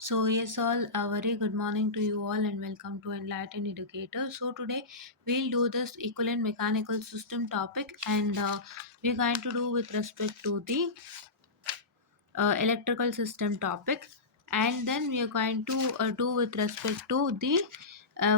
So yes, all a very good morning to you all, and welcome to Enlightened Educator. So today we'll do this equivalent mechanical system topic, and we're going to do with respect to the electrical system topic, and then we are going to do with respect to the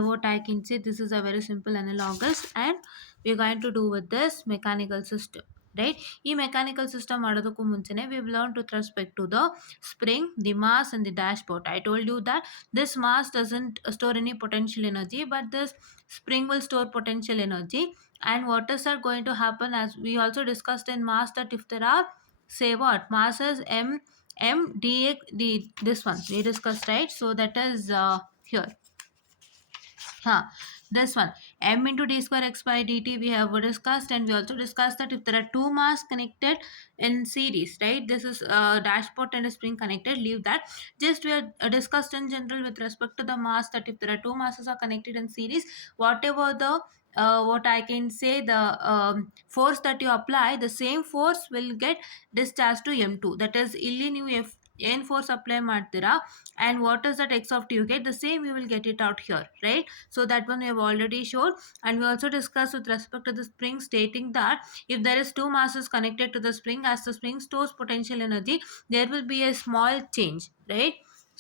what I can say. This is a very simple analogous, and we are going to do with this mechanical system. Right, ಈ mechanical system ಮಾಡೋದಕ್ಕೂ ಮುಂಚೆನೆ we will learn with respect to the spring, the mass and the dashpot. I told you that this mass doesn't store any potential energy, but this spring will store potential energy. And what is that going to happen? As we also discussed in mass, that if there are, say what, masses m dx d, this one we discussed, right? So that is here. Huh. This one, m into d square x by dt, we have discussed, and we also discussed that if there are two mass connected in series, right? This is a dashpot and a spring connected. Leave that. Just we are discussed in general with respect to the mass, that if there are two masses are connected in series, whatever the what I can say, the force that you apply, the same force will get discharged to m2. That is, ಇಲ್ಲಿ ನೀವು n force apply ಮಾಡ್ತೀರಾ, and what is that x of t you get, the same you will get it out here, right? So that one we have already showed. And we also discussed with respect to the spring, stating that if there is two masses connected to the spring, as the spring stores potential energy, there will be a small change, right?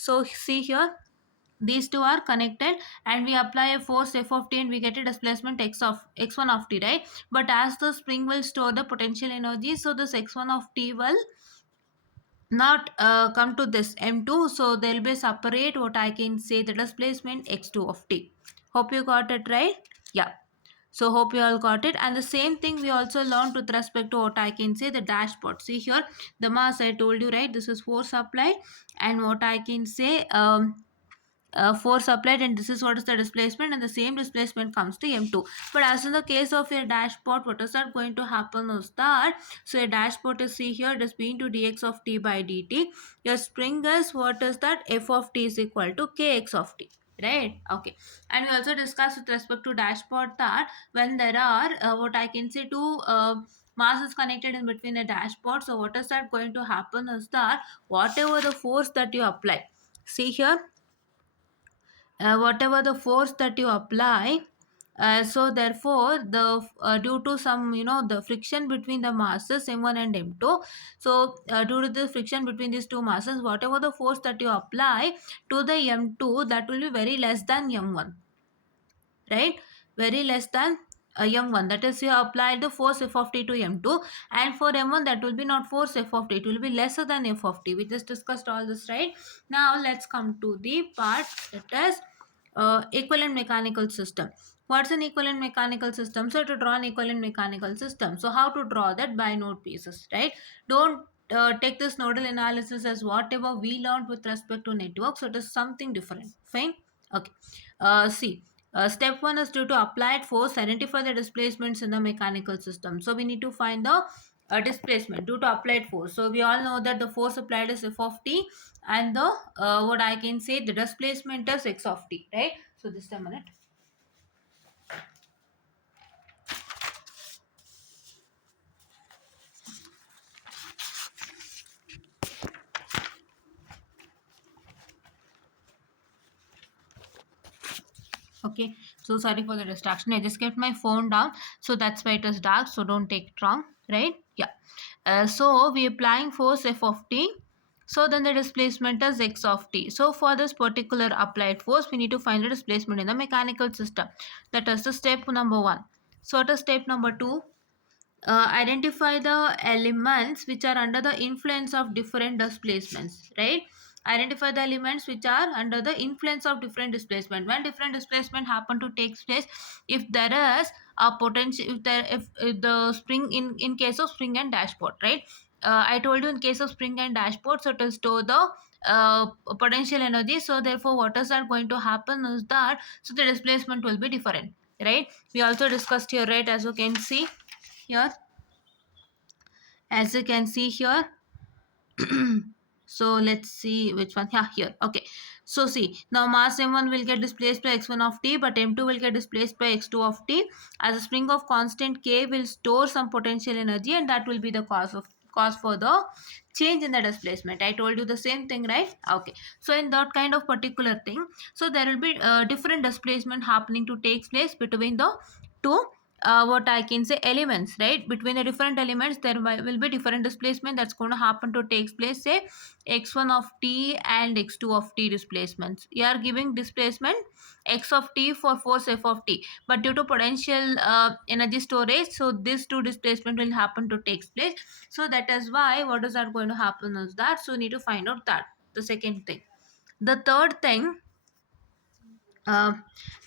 So see here, these two are connected, and we apply a force f of t, and we get a displacement x1 of t, right? But as the spring will store the potential energy, so this x1 of t will not come to this m2, so there will be separate, what I can say, the displacement x2 of t. Hope you got it right. Yeah, so hope you all got it. And the same thing we also learned with respect to, what I can say, the dashpot. See here, the mass I told you, right? This is force applied, and what I can say, force applied, and this is what is the displacement, and the same displacement comes to m2. But as in the case of a dashpot, what is that going to happen is that, so a dashpot is, see here, it is p into dx of t by dt. Your spring is, what is that, f of t is equal to kx of t, right? Okay. And we also discussed with respect to dashpot that when there are what I can say, two masses connected in between a dashpot, so what is that going to happen is that whatever the force that you apply, see here, whatever the force that you apply, so therefore the due to some, the friction between the masses m1 and m2, so due to the friction between these two masses, whatever the force that you apply to the m2, that will be very less than m1, right? Very less than m1. That is, you apply the force f of t to m2, and for m1 that will be not force f of t, it will be lesser than f of t. We just discussed all this, right? Now let's come to the part that is equivalent mechanical system. What's an equivalent mechanical system? So to draw an equivalent mechanical system, so how to draw that? By node pieces, right? Don't take this nodal analysis as whatever we learned with respect to network, so it is something different. Fine. Okay. See, step 1 is due to applied force, identify the displacements in the mechanical system. So we need to find the displacement due to applied force. So we all know that the force applied is f of t, and the what I can say, the displacement is x of t, right? So just a minute. Okay, so sorry for the distraction, I just kept my phone down, so that's why it is dark, so don't take it wrong, right? Yeah. So we applying force f of t, so then the displacement is x of t. So for this particular applied force, we need to find the displacement in the mechanical system. That is the step number 1. So what is step number 2? Identify the elements which are under the influence of different displacements, right? Identify the elements which are under the influence of different displacement. When different displacement happen to take place, if there is a potential, if the spring, in case of spring and dashpot, right? I told you, in case of spring and dashpot, so to store the potential energy, so therefore what is that going to happen is that, so the displacement will be different, right? We also discussed here, right? As you can see here, as you can see here. So let's see which one. Yeah, here. Okay, so see, now mass m1 will get displaced by x1 of t, but m2 will get displaced by x2 of t, as a spring of constant k will store some potential energy, and that will be the cause of cause for the change in the displacement. I told you the same thing, right? Okay, so in that kind of particular thing, so there will be different displacement happening to takes place between the two what I can say elements, right? Between the different elements there will be different displacement that's going to happen to takes place, say x1 of t and x2 of t displacements. You are giving displacement x of t for force f of t, but due to potential energy storage, so this two displacement will happen to takes place. So that is why what is that going to happen is that, so you need to find out that, the second thing. The third thing, uh,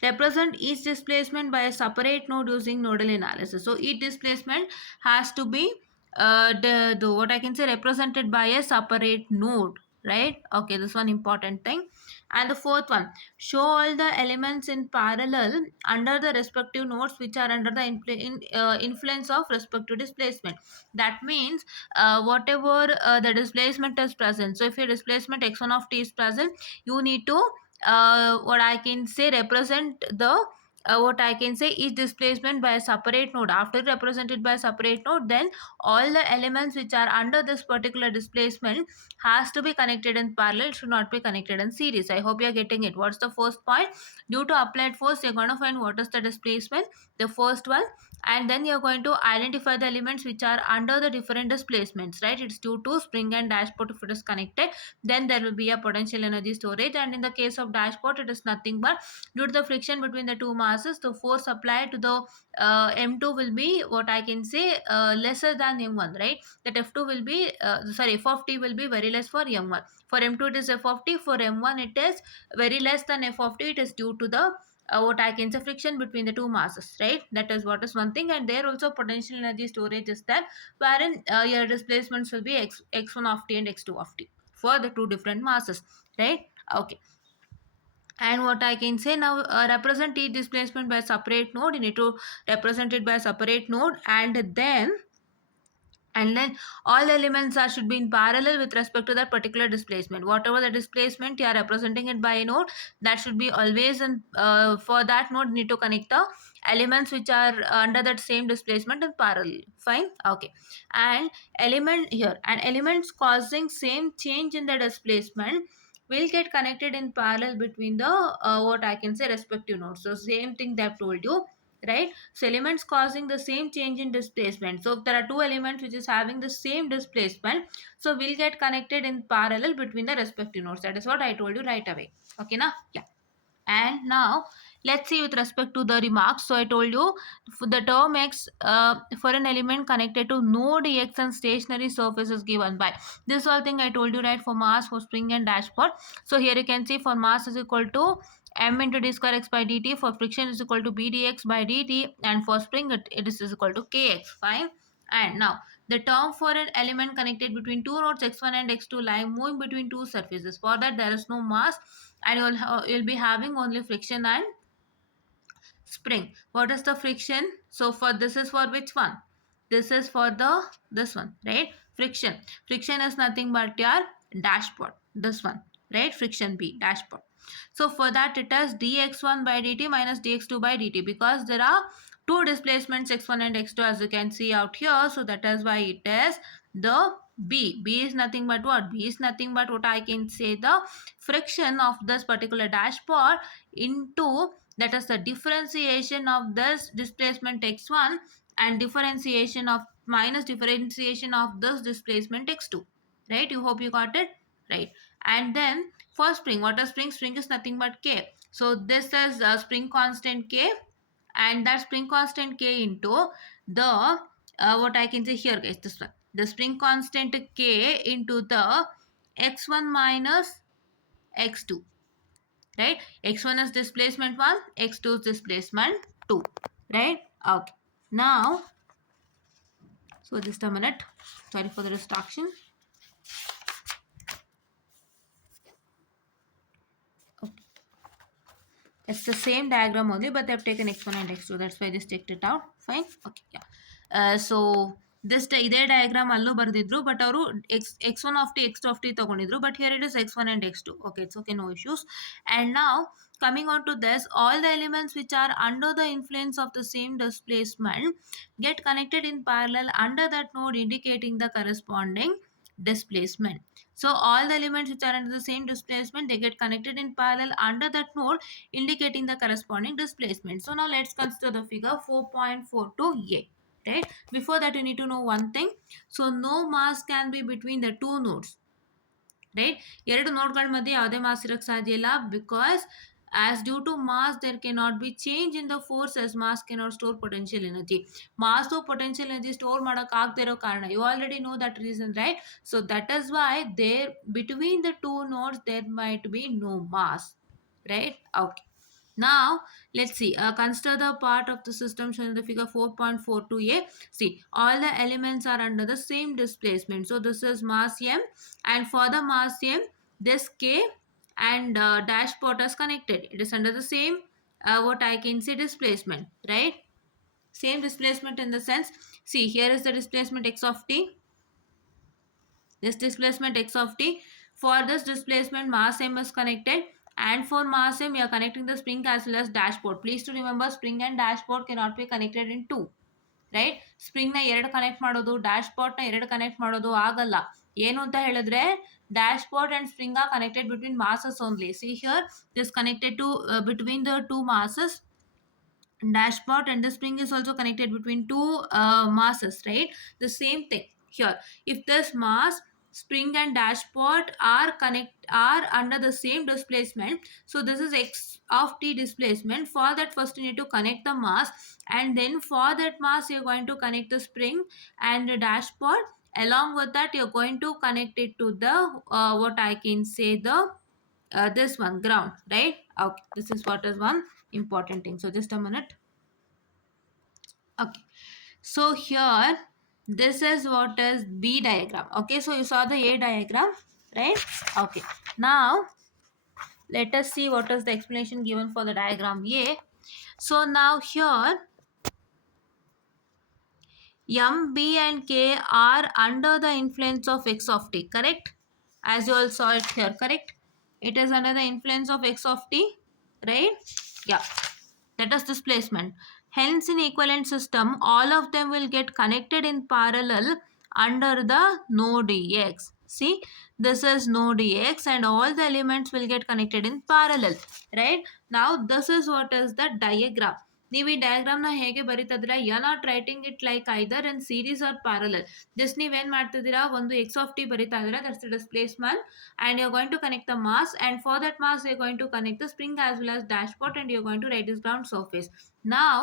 represent each displacement by a separate node using nodal analysis. So each displacement has to be the what I can say represented by a separate node, right? Okay, this one important thing. And the fourth one, show all the elements in parallel under the respective nodes which are under the influence of respective displacement. That means whatever the displacement is present. So if your displacement x1 of t is present, you need to what I can say represent the what I can say is displacement by a separate node. After represented by a separate node, then all the elements which are under this particular displacement has to be connected in parallel, should not be connected in series. I hope you are getting it. What's the first point? Due to applied force, you're going to find what is the displacement, the first one, and then you're going to identify the elements which are under the different displacements, right? It's due to spring and dashpot. If it is connected, then there will be a potential energy storage, and in the case of dashpot, it is nothing but due to the friction between the two masses, the force applied to the m2 will be what I can say lesser than m1, right? That f2 will be sorry, f of t will be very less for m1. For m2 it is f of t, for m1 it is very less than f of t. It is due to the what I can say friction between the two masses, right? That is what is one thing. And there also potential energy storage is there, wherein your displacements will be x1 of t and x2 of t for the two different masses, right? Okay, and what I can say now, represent each displacement by a separate node. You need to represent it by a separate node, and then all elements are should be in parallel with respect to that particular displacement. Whatever the displacement you are representing it by a node, that should be always in for that node you need to connect the elements which are under that same displacement in parallel. Fine, okay. And element here, and elements causing same change in the displacement will get connected in parallel between the what I can say respective nodes. So same thing they have told you, right? So elements causing the same change in displacement. So if there are two elements which is having the same displacement, so we'll get connected in parallel between the respective nodes. That is what I told you right away. Okay, now, yeah. And now let's see with respect to the remarks. So I told you for the term x for an element connected to node x and stationary surface is given by this whole thing I told you, right? For mass, for spring and dashpot. So here you can see for mass is equal to m into d square x by dt, for friction is equal to b dx by dt, and for spring it is equal to kx. Fine. And now the term for an element connected between two nodes x1 and x2 lie moving between two surfaces. For that there is no mass, and you'll be having only friction and spring. What is the friction? So for this is for which one? This is for the this one, right? Friction is nothing but your dashpot, this one, right? Friction b, dashpot. So for that it is dx1 by dt minus dx2 by dt, because there are two displacements x1 and x2 as you can see out here. So that is why it is the b is nothing but what? B is nothing but what I can say the friction of this particular dashpot into, that is the differentiation of this displacement x1 and differentiation of minus differentiation of this displacement x2, right? You hope you got it, right? And then for spring, what is spring? Spring is nothing but k. So this is a spring constant k, and that spring constant k into the what I can say here, guys, this one, the spring constant k into the x1 minus x2, right? X1 is displacement 1, x2 is displacement 2, right? Okay, now, so just a minute, sorry for the distraction. Okay, it's the same diagram only, but they've taken x1 and x2, that's why I just checked it out. Fine, okay, yeah. So ಇದೇ diagram ಅಲ್ಲೂ ಬರೆದಿದ್ರು, but ಅವರು x one of T X of t ತಗೊಂಡಿದ್ರು, but here it is x one and x2. Okay, it's okay, no issues. And now coming on to this, all the elements which are under the influence of the same displacement get connected in parallel under that node, indicating the corresponding displacement. So all the elements which are under the same displacement, they get connected in parallel under that node, indicating the corresponding displacement. So now let's consider the figure 4.42a. Right, before that you need to know one thing. So no mass can be between the two nodes. Right, ಎರಡು ನೋಡ್ಗಳ ಮಧ್ಯೆ ಯಾವುದೇ mass ಇರಕ್ಕೆ ಸಾಧ್ಯ ಇಲ್ಲ, because as due to mass there cannot be change in the force, as mass cannot store potential energy. Mass to potential energy store ಮಾಡಕ್ ಆಗದೆ ಇರೋ ಕಾರಣ, you already know that reason, right? So that is why there between the two nodes there might be no mass, right? Okay, now let's see, consider the part of the system shown in the figure 4.42a. See, all the elements are under the same displacement. So this is mass m, and for the mass m, this k and dash pot is connected. It is under the same what I can say displacement, right? Same displacement in the sense, see, here is the displacement x of t, this displacement x of t. For this displacement, mass m is connected, and for mass m, you are connecting the spring as well as dashboard. Please to remember, spring and dashboard cannot be connected in two. Right, ಸ್ಪ್ರಿಂಗ್ನ ಎರಡು connect ಮಾಡೋದು, dash ಪಾಟ್ನ ಎರಡು connect ಮಾಡೋದು ಆಗಲ್ಲ. ಏನು ಅಂತ ಹೇಳಿದ್ರೆ, dashpot and spring are connected between masses only. See here, this connected to between the two masses, dashpot, and the spring is also connected between two masses, right? The same thing here. If this mass, spring and dashpot are under the same displacement, so this is x of t displacement. For that, first you need to connect the mass, and then for that mass you're going to connect the spring and the dashpot. Along with that, you're going to connect it to the what I can say, the this one, ground, right? Okay, this is what is one important thing. So just a minute. Okay, so here this is what is B diagram. Okay, so you saw the A diagram, right? Okay, now let us see what is the explanation given for the diagram A. So now here M, B and K are under the influence of x of t, correct? As you all saw it here, correct? It is under the influence of x of t, right? Yeah, that is displacement. Hence, in equivalent system, all of them will get connected in parallel under the node x. See, this is node x, and all the elements will get connected in parallel, right? Now, this is what is the diagram. ನೀವು ಈ ಡಯಾಗ್ರಾಮ್ನ ಹೇಗೆ ಬರೀತಿದ್ದೀರಾ, you are not writing it like either in series or parallel. Just ನೀವೇನು ಮಾಡ್ತಿದ್ದೀರಾ, ಒಂದು x of t ಬರೀತಾ ಇದ್ದೀರಾ, that's the displacement, and you're going to connect the mass, and for that mass you're going to connect the spring as well as dashpot, and you're going to write this ground surface. Now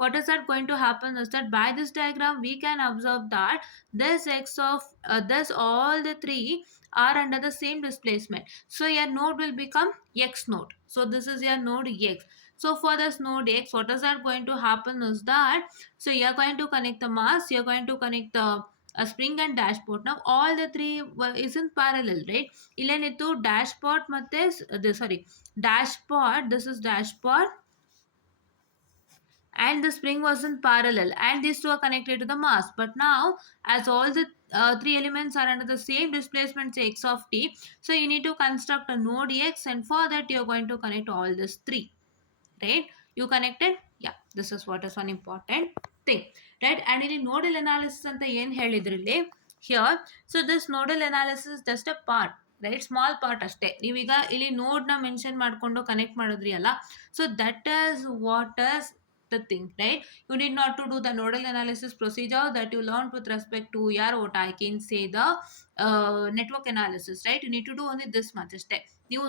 what is that going to happen is that by this diagram we can observe that this x of this all the three are under the same displacement. So your node will become x node. So this is your node x. So for this node x, what is that going to happen is that, so you're going to connect the mass, you're going to connect the spring and dashpot. Now all the three is in parallel, right? Illenittu dashpot matte sorry, dashpot, this is dashpot, and the spring was in parallel, and these two are connected to the mass. But now, as all the three elements are under the same displacement, say x of t, so you need to construct a node x, and for that you're going to connect all these three, right? You connected? Yeah, this is what is one important thing, right? And in nodal analysis anta ಏನು ಹೇಳಿದ್ರು ಇಲ್ಲಿ here, so this nodal analysis is just a part, right? Small part ಅಷ್ಟೇ. ನೀವೀಗ ಇಲ್ಲಿ ನೋಡ್ನ mention ಮಾಡಿಕೊಂಡು connect ಮಾಡಿದ್ರಿ ಅಲ್ಲ, so that is what is the thing, right? You need not to do the nodal analysis procedure that you learned with respect to your what I can say the network analysis, right? You need to do only this much ಅಷ್ಟೇ. ನೀವು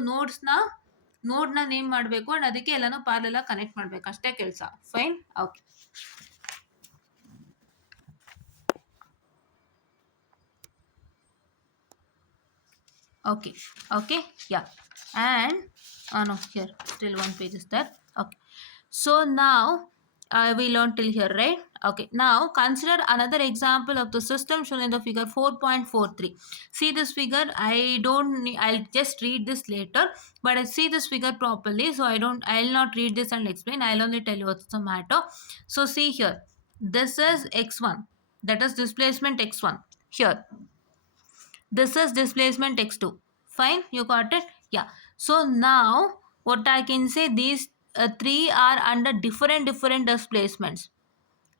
ನೋಡ್ನ name ಮಾಡಬೇಕು, and ಅದಕ್ಕೆ ಎಲ್ಲಾನು parallel connect ಮಾಡಬೇಕು, ಅಷ್ಟೇ ಕೆಲಸ. Fine, okay. Okay, okay, yeah, and no, here still one page is there. Okay, so now we learned till here, right? Okay, now consider another example of the system shown in the figure 4.43. See this figure, I'll just read this later, but I see this figure properly, so I'll not read this and explain, I'll only tell you what's the matter. So see here, this is x1, that is displacement x1. Here, this is displacement x2. Fine, you got it? Yeah. So now what I can say, these three are under different displacements.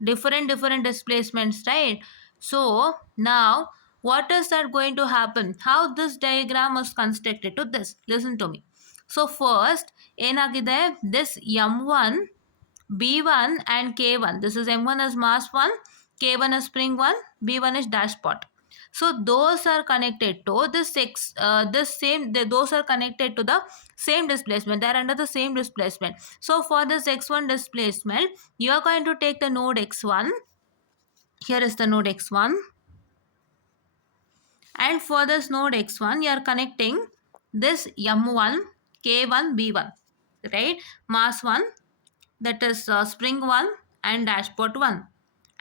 Different displacements, right? So now what is that going to happen? How this diagram is constructed to this? Listen to me. So first, ಏನಾಗಿದೆ, this m1, b1 and k1. This is m1 is mass 1, k1 is spring 1, b1 is dashpot. So those are connected to this those are connected to the same displacement. They are under the same displacement. So for this x1 displacement, you are going to take the node x1. Here is the node x1. And for this node x1, you are connecting this m1, k1, b1. Right? Mass 1, that is spring 1 and dashpot 1.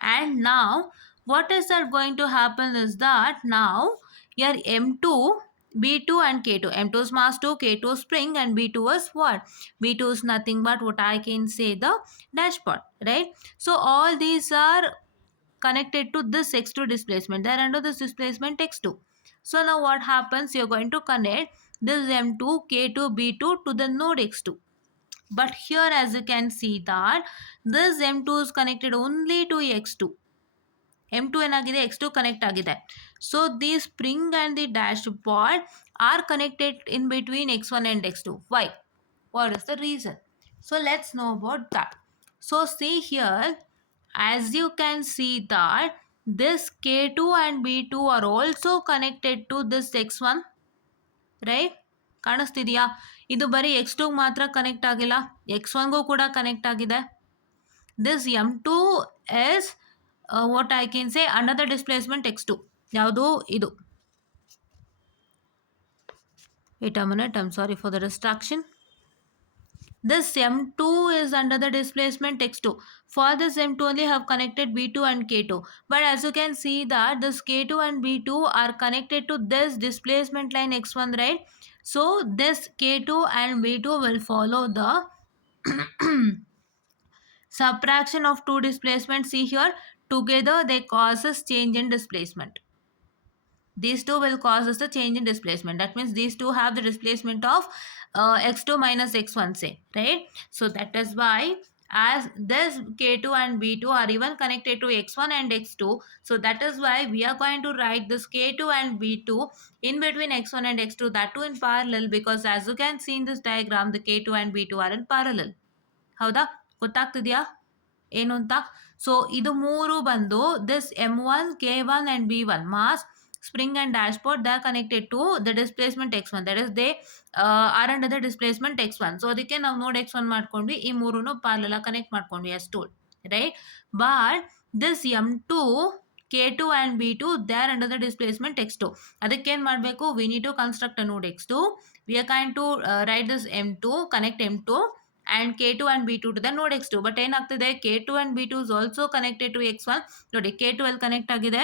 And now what is that going to happen is that now your m2, b2 and k2, m2 is mass 2, k2 is spring, and b2 is what? B2 is nothing but what I can say, the dashpot, right? So all these are connected to this x2 displacement. They are under this displacement x2. So now what happens, you are going to connect this m2, k2, b2 to the node x2. But here as you can see that this m2 is connected only to x2. m2 ಏನಾಗಿದೆ, x2 connect ಆಗಿದೆ. So the spring and the dashboard are connected in between x1 and x2. Why? What is the reason? So let's know about that. So see here, as you can see that this k2 and b2 are also connected to this x1, right? ಕಾಣಿಸ್ತಿದೆಯಾ? ಇದು ಬರೀ x2 ಮಾತ್ರ connect ಆಗಿಲ್ಲ, x1ಗೂ ಕೂಡ connect ಆಗಿದೆ. This m2 is what I can say under the displacement x2. ಯಾವುದು ಇದು? Wait a minute, I'm sorry for the distraction. This m2 is under the displacement x2. For this m2 only have connected b2 and k2. But as you can see that this k2 and b2 are connected to this displacement line x1, right? So this k2 and b2 will follow the subtraction of two displacements. See here, together they causes change in displacement. These two will cause us the change in displacement. That means these two have the displacement of x2 minus x1, say, right? So that is why as this k2 and b2 are even connected to x1 and x2, so that is why we are going to write this k2 and b2 in between x1 and x2, that too in parallel, because as you can see in this diagram, the k2 and b2 are in parallel. ಹೌದಾ? ಗೊತ್ತಾಗ್ತಿದೆಯಾ ಏನು ಅಂತ? So ಇದು ಮೂರು ಬಂದು this m1, k1 and b1 mass, spring and dashboard, they are connected to the displacement x1. That is they are under the displacement x1. So ಅದಕ್ಕೆ ನಾವು ನೋಡಿ x1 ಮಾಡ್ಕೊಂಡ್ವಿ, ಈ ಮೂರನ್ನು parallel ಕನೆಕ್ಟ್ ಮಾಡ್ಕೊಂಡ್ವಿ as told, right? But this m2, k2 and b2, they are under the displacement x2. ಅದಕ್ಕೆ ಏನು ಮಾಡಬೇಕು, we need to construct a node x2. We are going to write this m2, connect m2 and k2 and b2 to the node x2. But ಏನಾಗ್ತಿದೆ, k2 and b2 is also connected to x1. ನೋಡಿ k2 ಅಲ್ಲಿ connect ಆಗಿದೆ,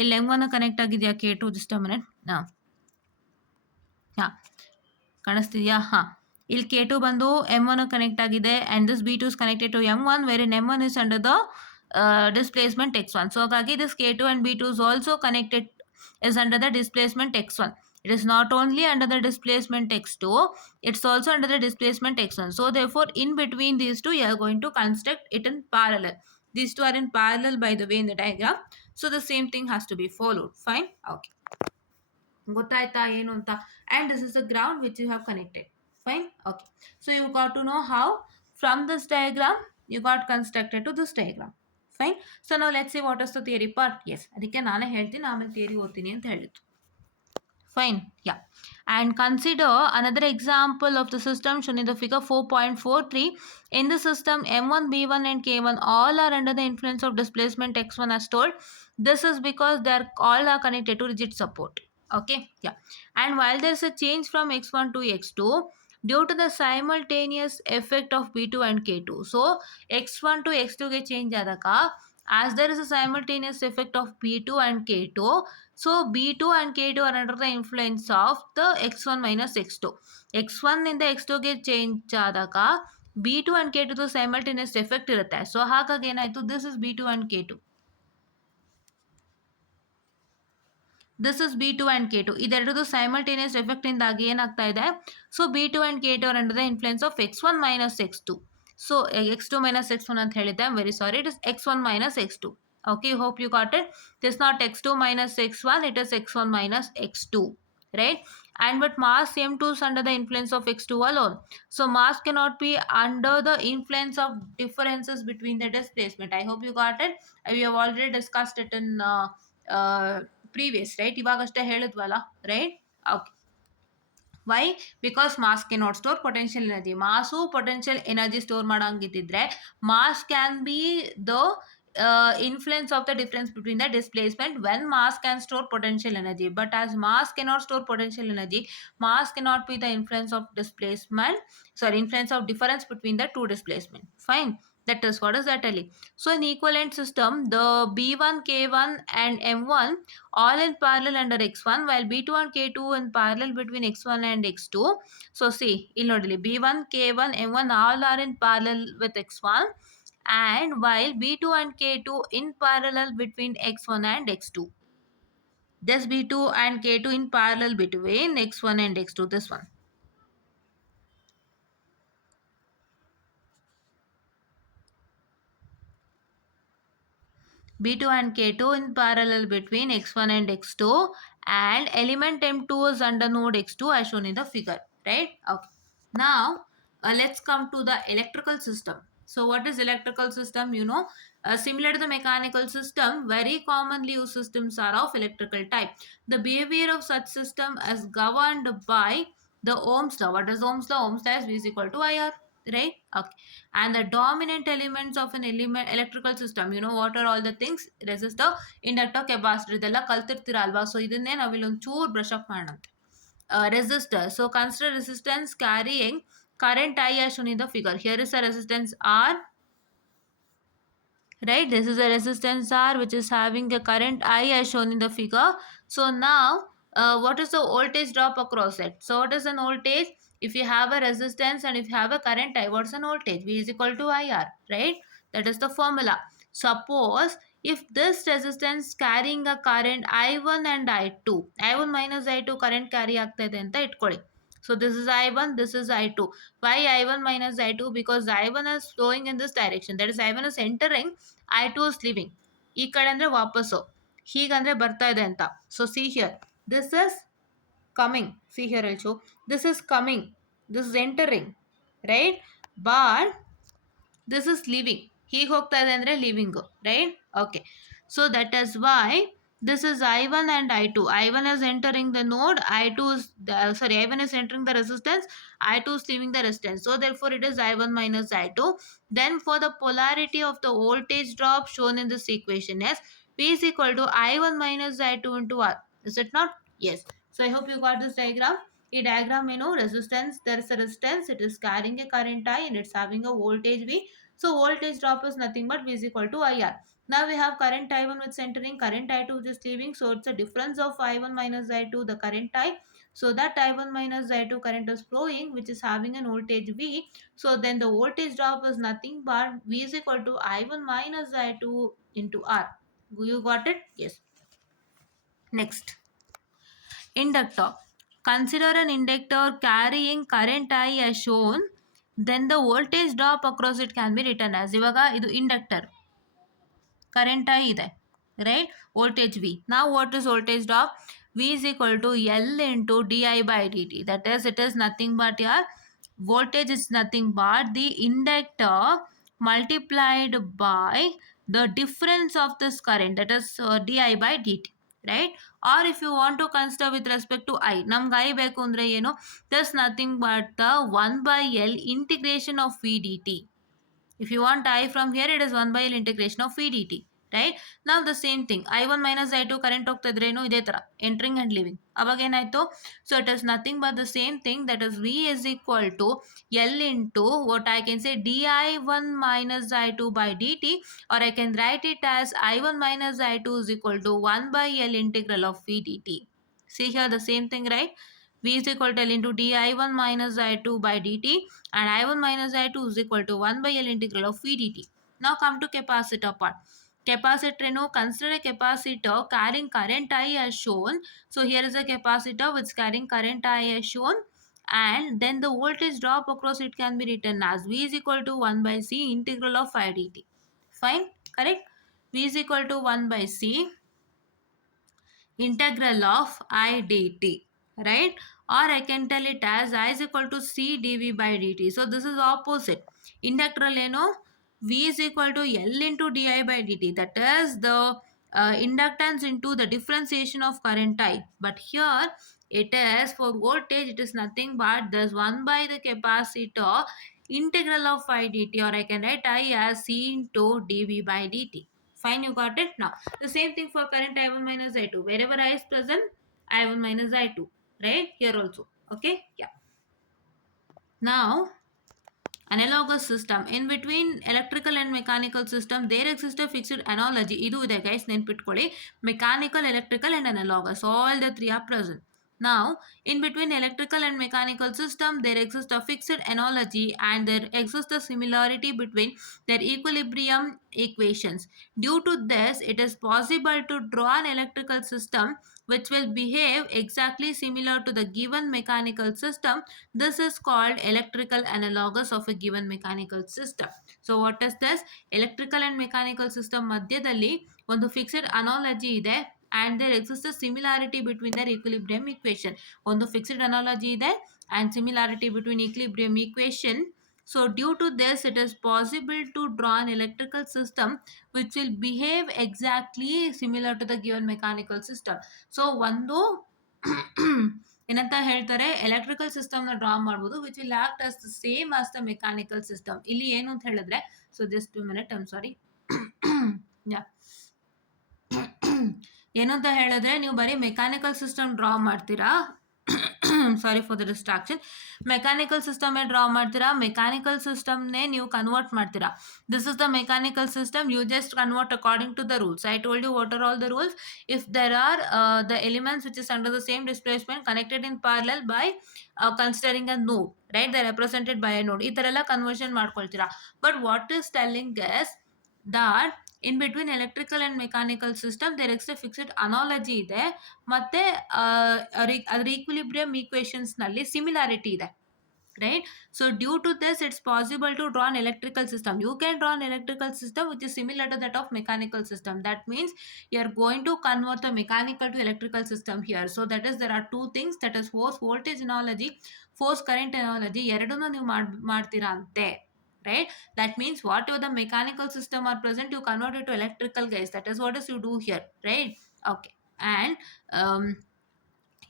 ಇಲ್ಲಿ m1 connect ಆಗಿದೆಯಾ k2? Just a minute. ಹಾಂ, ಕಾಣಿಸ್ತಿದೆಯಾ? ಹಾಂ, ಇಲ್ಲಿ k2 ಬಂದು m1 ಕನೆಕ್ಟ್ ಆಗಿದೆ and this b2 is connected to m1 wherein m1 is under the displacement x1. So ಹಾಗಾಗಿ this k2 and b2 is also connected, is under the displacement x1. It is not only under the displacement x2, it's also under the displacement x1. So therefore in between these two you are going to construct it in parallel. These two are in parallel by the way in the diagram. So the same thing has to be followed. Fine? Okay. ಗೊತ್ತಾಯ್ತಾ ಏನು ಅಂತ? And this is the ground which you have connected. Fine? Okay. So you got to know how from this diagram you got constructed to this diagram. Fine? So now let's see what is the theory part. Yes. ಅದಕ್ಕೆ ನಾನೇ ಹೇಳ್ತೀನಿ, ಆಮೇಲೆ theory ಓದ್ತೀನಿ ಅಂತ ಹೇಳಿದ್ದು. Fine, yeah. And consider another example of the system shown in the figure 4.43. In the system, m1, b1 and k1 all are under the influence of displacement x1 as told. This is because they are all are connected to rigid support. Okay, yeah. And while there is a change from x1 to x2 due to the simultaneous effect of b2 and k2. So x1 to x2 get change ಆದಾಗ, as there is a simultaneous effect of b2 and k2, so b2 and k2 are under the influence of the x1 minus x2. x1 ಇಂದ x2 ಗೆ change ಆದಾಗ b2 and k2 simultaneous effect ಇರುತ್ತೆ. So ಹಾಗಾಗಿ ಏನಾಯಿತು, this is b2 and k2. This is B2 and K2. ಇದೆರಡದು simultaneous effect ಇಂದಾಗಿ ಏನಾಗ್ತಾ ಇದೆ? So B2 and K2 are under the influence of x1 minus x2. So x2 minus x1 ಅಂತ ಹೇಳಿದ್ದೆ. I'm very sorry. It is x1 minus x2. Okay, hope you got it. It is not x2 minus x1. It is x1 minus x2. Right? And but mass M2 is under the influence of x2 alone. So mass cannot be under the influence of differences between the displacement. I hope you got it. We have already discussed it in previous, right? ಇವಾಗಷ್ಟೇ ಹೇಳಿದ್ವಲ್ಲ, right? Okay. Why? Because mass cannot store potential energy. Massu potential energy store ಮಾಡಂಗಿದ್ದಿದ್ರೆ mass can be the influence of the difference between the displacement when mass can store potential energy. But as mass cannot store potential energy, mass cannot be the influence of displacement, sorry, influence of difference between the two displacement. Fine. That is what is that telling. So in equivalent system, the B1, K1 and M1 all in parallel under x1, while b2 and k2 in parallel between x1 and x2. So see, ಇಲ್ಲಿ ನೋಡಲಿ b1 k1 m1 all are in parallel with x1, and while b2 and k2 in parallel between x1 and x2. This b2 and k2 in parallel between x1 and x2, this one. B2 and K2 in parallel between x1 and x2, and element M2 is under node x2 as shown in the figure, right? Okay. Now, let's come to the electrical system. So, what is electrical system? You know, similar to the mechanical system, very commonly used systems are of electrical type. The behavior of such system is governed by the Ohm's law. What is Ohm's law? Ohm's law is V is equal to IR, right? Okay. And the dominant elements of an electrical system, you know, what are all the things? Resistor, inductor, capacitor, ಇದೆಲ್ಲ ಕಲ್ತಿರ್ತೀರ ಅಲ್ವಾ? So ಇದನ್ನೇ ನಾವಿಲ್ಲಿ ಒಂಚೂರು brush up ಮಾಡೋಣ. Resistor. So consider resistance carrying current I as shown in the figure. Here is a resistance R, right? This is a resistance R which is having a current I as shown in the figure. So now what is the voltage drop across it? So what is an voltage? If you have a resistance and if you have a current I, what's an voltage? V is equal to IR, right? That is the formula. Suppose if this resistance carrying a current I1 and I2, I1 minus I2 current carry ಆಗ್ತದೆ ಅಂತ ಇಟ್ಕೊಳ್ಳಿ. So this is I1, this is I2. Why I1 minus I2? Because I1 is flowing in this direction. That is I1 is entering, I2 is leaving. ಈ ಕಡೆ ಅಂದರೆ ವಾಪಸ್ಸು, ಹೀಗಂದರೆ ಬರ್ತಾ ಇದೆ ಅಂತ. So see here, this is coming. See here also, this is coming, this is entering, right? But this is leaving. ಹೀಗೆ ಹೋಗ್ತಾ ಇದೆ ಅಂದರೆ leaving, right? Okay. So that is why this is I1 and I2. I1 is entering the node, I2 is, I1 is entering the resistance, I2 is leaving the resistance. So therefore it is I1 minus I2. Then for the polarity of the voltage drop shown in this equation is P is equal to I1 minus I2 into R. Is it not? Yes. So I hope you got this diagram. A diagram, you know, resistance, there is a resistance, it is carrying a current I and it's having a voltage V. So voltage drop is nothing but V is equal to IR. Now we have current I1 which is entering, current I2 which is leaving. So it's a difference of I1 minus I2, the current I. So that I1 minus I2 current is flowing, which is having an voltage V. So then the voltage drop is nothing but V is equal to I1 minus I2 into R. You got it? Yes. Next. Inductor. Consider an inductor carrying current I as shown. Then the voltage drop across it can be written as, ಇವಾಗ ಇದು inductor, current I ಇದೆ, right? Voltage V. Now what is voltage drop? V is equal to L into di by dt. That is, it is nothing but your voltage is nothing but the inductor multiplied by the difference of this current, that is di by dt, right? Or if you want to consider with respect to I, ನಮ್ಗೆ I ಬೇಕು ಅಂದರೆ ಏನು? That's nothing but the 1 by L integration of V dt. If you want I from here, it is 1 by L integration of V dt, right? Now the same thing, I1 minus I2 current ಹೋಗ್ತಾ ಇದ್ರೇನು ಇದೇ ಥರ entering and leaving. ಅವಾಗ ಏನಾಯಿತು? So it is nothing but the same thing, that is V is equal to L into what I can say di1 minus I2 by dt, or I can write it as I1 minus I2 is equal to 1 by L integral of V dt. See here the same thing, right? V is equal to L into di1 minus I2 by dt, and I1 minus I2 is equal to 1 by L integral of V dt. Now come to capacitor part. capacitor, consider a capacitor carrying current I as shown. So here is a capacitor which is carrying current I as shown, and then the voltage drop across it can be written as V is equal to 1 by C integral of I dt. Fine, correct? V is equal to 1 by C integral of I dt, right? Or I can tell it as I is equal to C dV by dt. So this is opposite. Integral V is equal to L into di by dt. That is the inductance into the differentiation of current I. But here it is for voltage, it is nothing but this 1 by the capacitor integral of I dt, or I can write I as C into dV by dt. Fine, you got it. Now the same thing for current I1 minus I2. Wherever I is present, I1 minus I2. Right? Here also. Okay? Yeah. Now, analogous system. In between electrical and mechanical system, there exists a fixed analogy. Idu ide guys, ನೆನ್ಪಿಟ್ಕೊಳ್ಳಿ. Mechanical, electrical and analogous. All the three are present. Now, in between electrical and mechanical system, there exists a fixed analogy and there exists a similarity between their equilibrium equations. Due to this, it is possible to draw an electrical system which will behave exactly similar to the given mechanical system. This is called electrical analogous of a given mechanical system. So what is this? Electrical and mechanical system ಮಧ್ಯದಲ್ಲಿ ಒಂದು fixed analogy ಇದೆ and there exists a similarity between their equilibrium equation. ಒಂದು fixed analogy ಇದೆ and similarity between equilibrium equation. So due to this, it is possible to draw an electrical system which will behave exactly similar to the given mechanical system. So ಒಂದು ಏನಂತ ಹೇಳ್ತಾರೆ, electrical ಸಿಸ್ಟಮ್ನ draw ಮಾಡ್ಬೋದು which will act as the same as the mechanical system. ಇಲ್ಲಿ ಏನು ಅಂತ ಹೇಳಿದ್ರೆ, so just 2 minutes, I'm sorry. Yeah ಏನು ಅಂತ ಹೇಳಿದ್ರೆ, ನೀವು ಬರೀ ಮೆಕ್ಯಾನಿಕಲ್ ಸಿಸ್ಟಮ್ ಡ್ರಾ ಮಾಡ್ತೀರಾ. Sorry for the distraction. Mechanical ಸಿಸ್ಟಮೇ ಡ್ರಾ ಮಾಡ್ತೀರಾ, ಮೆಕ್ಯಾನಿಕಲ್ ಸಿಸ್ಟಮ್ನೇ ನೀವು ಕನ್ವರ್ಟ್ ಮಾಡ್ತೀರಾ. This is the mechanical system, you just convert according to the rules. I told you what are all the rules. If there are the elements which is under the same displacement connected in parallel by considering a node, right, the represented by a node, ಈ ಥರ ಎಲ್ಲ conversion ಮಾಡ್ಕೊಳ್ತೀರಾ. But what is telling is that in between electrical and mechanical system there is a fixed analogy ಇದೆ, ಮತ್ತೆ ಅದರ equilibrium equations ನಲ್ಲಿ similarity ಇದೆ, right? So due to this, it's possible to draw an electrical system. You can draw an electrical system which is similar to that of mechanical system. That means you are going to convert the mechanical to electrical system here. So that is, there are two things, that is force voltage analogy, force current analogy. ಎರಡನ್ನೂ ನೀವು ಮಾಡ್ತೀರಾ ಅಂತೆ, right? That means whatever the mechanical system are present, you convert it to electrical, guys. That is what is you do here, right? Okay. And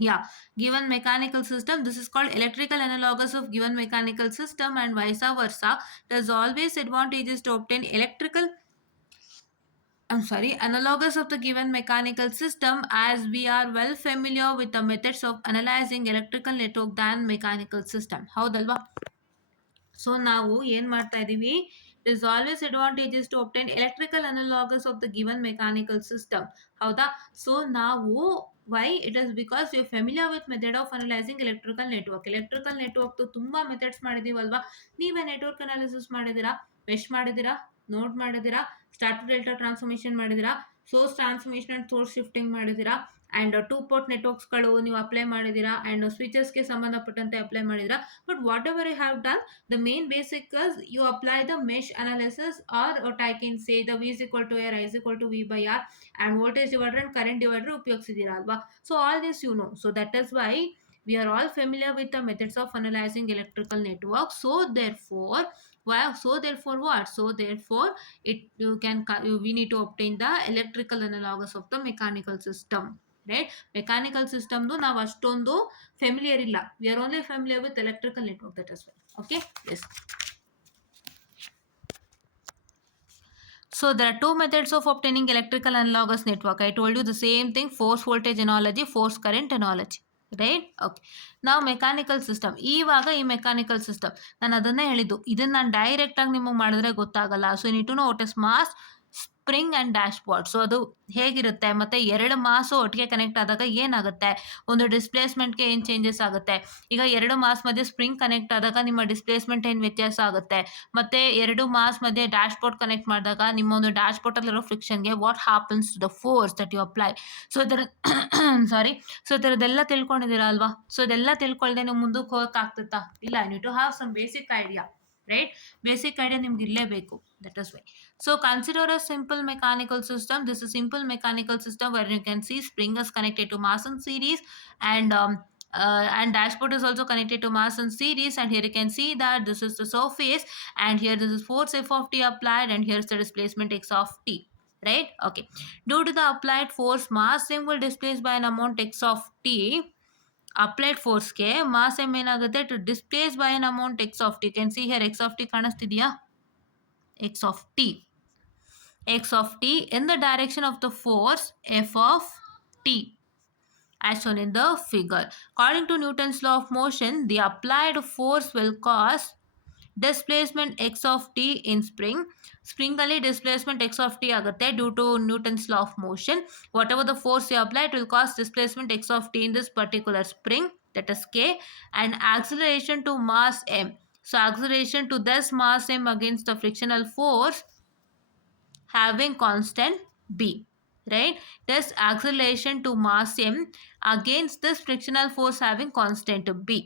yeah, given mechanical system, this is called electrical analogous of given mechanical system, and vice versa. There's always advantages to obtain analogous of the given mechanical system, as we are well familiar with the methods of analyzing electrical network than mechanical system. ಹೌದಲ್ವಾ? So ನಾವು ಏನು ಮಾಡ್ತಾ ಇದ್ದೀವಿ, it is always advantages to obtain electrical analogous of the given mechanical system. ಹೌದಾ? So ನಾವು why it is because you familiar with method of analysing electrical network. Electrical network ತುಂಬ methods ಮಾಡಿದೀವಲ್ವಾ? ನೀವೇ ನೆಟ್ವರ್ಕ್ ಅನಾಲಿಸಿಸ್ ಮಾಡಿದ್ದೀರಾ, mesh ಮಾಡಿದ್ದೀರಾ, node ಮಾಡಿದ್ದೀರಾ, star delta transformation ಮಾಡಿದ್ದೀರಾ, source transformation and source shifting ಮಾಡಿದ್ದೀರಾ, ಆ್ಯಂಡ್ 2 port ನೆಟ್ವರ್ಕ್ಸ್ಗಳು ನೀವು ಅಪ್ಲೈ ಮಾಡಿದ್ದೀರಾ, ಆ್ಯಂಡ್ ಸ್ವಿಚಸ್ಗೆ ಸಂಬಂಧಪಟ್ಟಂತೆ ಅಪ್ಲೈ ಮಾಡಿದ್ದೀರಾ. But whatever you have done, the main basic is you apply the mesh analysis, or what I can say the V is equal to R, I is equal to V by R, and voltage divider and current divider ಉಪಯೋಗಿಸಿದ್ದೀರಾ ಅಲ್ವಾ? So all this you know. So that is why we are all familiar with the methods of analyzing electrical network. So therefore what? So therefore we need to obtain the electrical analogous of the mechanical system, right? Mechanical ಸಿಸ್ಟಮ್ದು ನಾವು ಅಷ್ಟೊಂದು familiar ಇಲ್ಲ. We are only familiar with electrical network, that is well. Okay, yes. So there are two methods of obtaining electrical analogous network. I told you the same thing, force voltage analogy, force current analogy, right? Okay. ನಾವು mechanical system, ಇವಾಗ ಈ mechanical system ನಾನು ಅದನ್ನೇ ಹೇಳಿದ್ದು, ಇದನ್ನು ನಾನು ಡೈರೆಕ್ಟಾಗಿ ನಿಮಗೆ ಮಾಡಿದ್ರೆ ಗೊತ್ತಾಗಲ್ಲ. So need to know what is mass, spring and dash board. So ಅದು ಹೇಗಿರುತ್ತೆ, ಮತ್ತೆ ಎರಡು ಮಾಸು ಒಟ್ಟಿಗೆ ಕನೆಕ್ಟ್ ಆದಾಗ ಏನಾಗುತ್ತೆ, ಒಂದು ಡಿಸ್ಪ್ಲೇಸ್ಮೆಂಟ್ಗೆ ಏನು ಚೇಂಜಸ್ ಆಗುತ್ತೆ. ಈಗ ಎರಡು ಮಾಸ್ ಮಧ್ಯೆ ಸ್ಪ್ರಿಂಗ್ ಕನೆಕ್ಟ್ ಆದಾಗ ನಿಮ್ಮ ಡಿಸ್ಪ್ಲೇಸ್ಮೆಂಟ್ ಏನು ವ್ಯತ್ಯಾಸ ಆಗುತ್ತೆ, ಮತ್ತೆ ಎರಡು ಮಾಸ್ ಮಧ್ಯೆ ಡ್ಯಾಶ್ ಬೋರ್ಡ್ ಕನೆಕ್ಟ್ ಮಾಡಿದಾಗ ನಿಮ್ಮ ಒಂದು ಡ್ಯಾಶ್ ಬೋರ್ಡ್ ಅಲ್ಲಿರೋ ಫ್ರಿಕ್ಷನ್ಗೆ what happens to the force that you apply. So ಇದರ ಸಾರಿ, ಸೊ ಇದರದೆಲ್ಲ ತಿಳ್ಕೊಂಡಿದ್ದೀರಾ ಅಲ್ವಾ. ಸೊ ಇದೆಲ್ಲ ತಿಳ್ಕೊಳ್ದೆ ನೀವು ಮುಂದಕ್ಕೆ ಹೋಗಕ್ಕೆ ಆಗ್ತತ್ತಾ, ಇಲ್ಲ. I need to have some basic idea, right? Basic idea ನಿಮ್ಗೆ ಇರಲೇಬೇಕು. That is why. So consider a simple mechanical system. This is simple mechanical system where you can see spring is connected to mass in series, and dashboard is also connected to mass in series. And here you can see that this is the surface, and here this is force F of t applied, and here's the displacement x of t. Right? Okay. Due to the applied force, mass m will displace by an amount x of t. Applied ಫೋರ್ಸ್ಗೆ mass M ಏನಾಗುತ್ತೆ, to displace by an amount X of T. Can see here X of T ಕಾಣಿಸ್ತಿದೆಯಾ, X of T, X of T in the direction of the force F of T as shown in the figure. According to Newton's law of motion, the applied force will cause displacement x of t in spring. Spring ಅಲ್ಲಿ displacement x of t ಆಗುತ್ತೆ due to Newton's law of motion. Whatever the force you apply, it will cause displacement x of t in this particular spring, that is k, and acceleration to mass m. So acceleration to this mass m against the frictional force having constant b, right? This acceleration to mass m against this frictional force having constant b.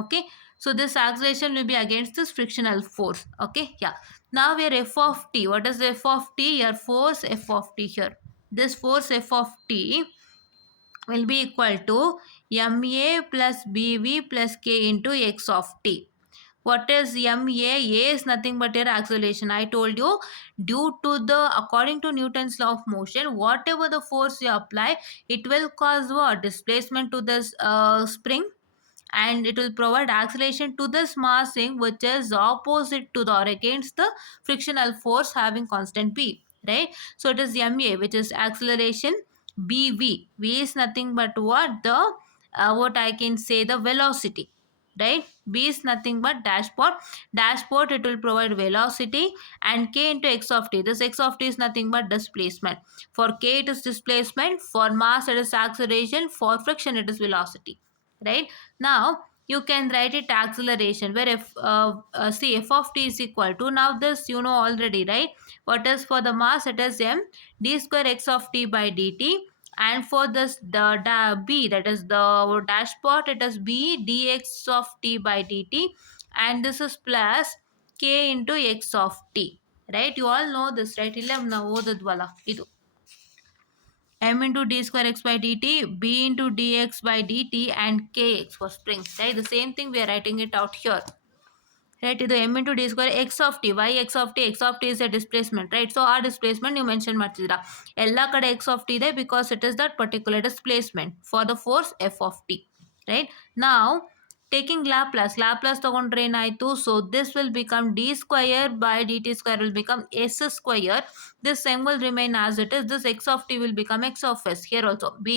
Okay, so this acceleration will be against this frictional force. Okay, yeah. Now we are f of t. What is f of t? Your force f of t here. This force f of t will be equal to ma plus bv plus k into x of t. What is ma? A is nothing but your acceleration. I told you, due to the, according to Newton's law of motion, whatever the force you apply, it will cause what? Displacement to this spring, and it will provide acceleration to this massing which is opposite to the or against the frictional force having constant b, right? So it is ma, which is acceleration. bv, v is nothing but what? The what I can say, the velocity, right? B is nothing but dashpot. Dashpot, it will provide velocity, and k into x of t. This x of t is nothing but displacement. For k it is displacement, for mass it is acceleration, for friction it is velocity, right? Now you can write it acceleration, where if see f of t is equal to, now this you know already, right? What is for the mass? It is m d square x of t by dt, and for this the b, that is the dashpot, it is b dx of t by dt, and this is plus k into x of t, right? You all know this, right? ಇಲ್ಲ ನಾವು ಓದದ್ವಲ್ಲ ಇದು m into d square x by dt, b into dx by dt, and kx for spring, right? The same thing we are writing it out here, right? ಇದು m into d square x of t, why x of t? X of t is a displacement, right? So our displacement you mention ಮಾಡ್ತಿದ್ದೀರಾ, ಎಲ್ಲ ಕಡೆ x of t ಇದೆ because it is that particular displacement for the force f of t, right? Now taking Laplace ತಗೊಂಡ್ರೆ ಏನಾಯಿತು? So this will become d square by dt square will become s square. This m will remain as it is. This x of t will become x of s. Here also b,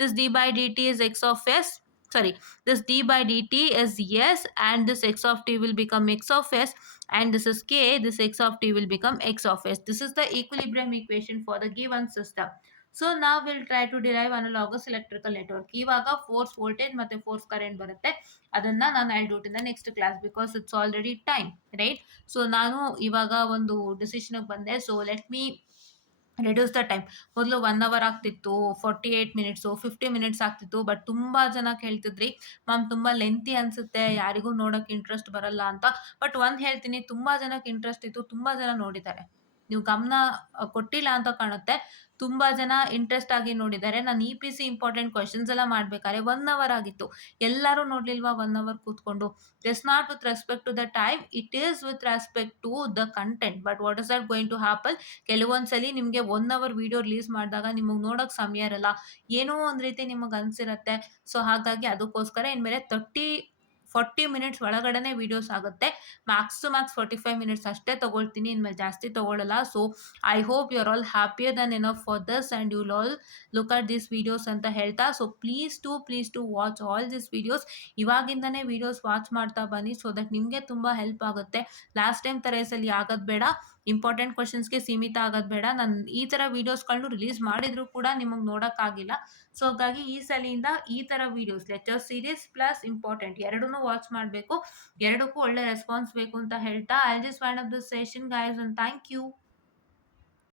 this d by dt is x of s. Sorry, this d by dt is s, and this x of t will become x of s, and this is k, this x of t will become x of s. This is the equilibrium equation for the given system. So now we'll try to derive analogous electrical network. ಇವಾಗ force voltage ಮತ್ತೆ force current ಬರುತ್ತೆ, ಅದನ್ನ ನಾನು I do it in the next class because it's already time, right? So ನಾನು ಇವಾಗ ಒಂದು ಡಿಸಿಷನ್ಗೆ ಬಂದೆ. So let me reduce the time. ಮೊದಲು 1 ಅವರ್ ಆಗ್ತಿತ್ತು, 48 ಮಿನಿಟ್ಸು, 50 ಮಿನಿಟ್ಸ್ ಆಗ್ತಿತ್ತು. ಬಟ್ ತುಂಬ ಜನ ಕೇಳ್ತಿದ್ರಿ, ಮ್ಯಾಮ್ ತುಂಬ ಲೆಂತಿ ಅನಿಸುತ್ತೆ, ಯಾರಿಗೂ ನೋಡೋಕ್ಕೆ ಇಂಟ್ರೆಸ್ಟ್ ಬರಲ್ಲ ಅಂತ. ಬಟ್ ಒಂದು ಹೇಳ್ತೀನಿ, ತುಂಬ ಜನಕ್ಕೆ ಇಂಟ್ರೆಸ್ಟ್ ಇತ್ತು, ತುಂಬ ಜನ ನೋಡಿದ್ದಾರೆ. ನೀವು ಗಮನ ಕೊಟ್ಟಿಲ್ಲ ಅಂತ ಕಾಣುತ್ತೆ, ತುಂಬ ಜನ ಇಂಟ್ರೆಸ್ಟ್ ಆಗಿ ನೋಡಿದ್ದಾರೆ. ನಾನು E P C important questions ಎಲ್ಲ ಮಾಡಬೇಕಾದ್ರೆ 1 ಅವರ್ ಆಗಿತ್ತು. ಎಲ್ಲರೂ ನೋಡಲಿಲ್ವಾ 1 ಅವರ್ ಕೂತ್ಕೊಂಡು? It's not with respect to the time, it is with respect to the content. But what is that going to happen? ಕೆಲವೊಂದ್ಸಲಿ ನಿಮಗೆ 1 ಅವರ್ ವಿಡಿಯೋ ರಿಲೀಸ್ ಮಾಡಿದಾಗ ನಿಮಗೆ ನೋಡೋಕ್ಕೆ ಸಮಯ ಇರಲ್ಲ, ಏನೋ ಒಂದು ರೀತಿ ನಿಮಗೆ ಅನಿಸಿರುತ್ತೆ. ಸೊ ಹಾಗಾಗಿ ಅದಕ್ಕೋಸ್ಕರ ಇನ್ಮೇಲೆ 40 ಮಿನಿಟ್ಸ್ ಒಳಗಡೆನೆ ವೀಡಿಯೋಸ್ ಆಗುತ್ತೆ. ಮ್ಯಾಕ್ಸ್ ಟು ಮ್ಯಾಕ್ಸ್ 45 ಮಿನಿಟ್ಸ್ ಅಷ್ಟೇ ತಗೊಳ್ತೀನಿ, ಇನ್ಮೇಲೆ ಜಾಸ್ತಿ ತಗೊಳ್ಳಲ್ಲ. So I hope you are all happier than enough for this and you will all look at this videos ಅಂತ ಹೇಳ್ತಾ, so please to watch all this videos. ಇವಾಗಿಂದನೇ videos watch ಮಾಡ್ತಾ ಬನ್ನಿ, ಸೊ ದಟ್ ನಿಮಗೆ ತುಂಬ ಹೆಲ್ಪ್ ಆಗುತ್ತೆ. Last time ಥರ ಈ ಸಲ ಆಗೋದು ಬೇಡ, ಇಂಪಾರ್ಟೆಂಟ್ ಕ್ವಶನ್ಸ್ಗೆ ಸೀಮಿತ ಆಗೋದು ಬೇಡ. ನಾನು ಈ ಥರ ವೀಡಿಯೋಸ್ಗಳನ್ನು ರಿಲೀಸ್ ಮಾಡಿದರೂ ಕೂಡ ನಿಮಗೆ ನೋಡೋಕ್ಕಾಗಿಲ್ಲ. ಸೊ ಹಾಗಾಗಿ ಈ ಸಲಿಂದ ಈ ಥರ videos lecture series plus important ಎರಡನ್ನೂ ವಾಚ್ ಮಾಡಬೇಕು, ಎರಡಕ್ಕೂ ಒಳ್ಳೆ ರೆಸ್ಪಾನ್ಸ್ ಬೇಕು ಅಂತ ಹೇಳ್ತಾ I just wind up this session guys, and thank you.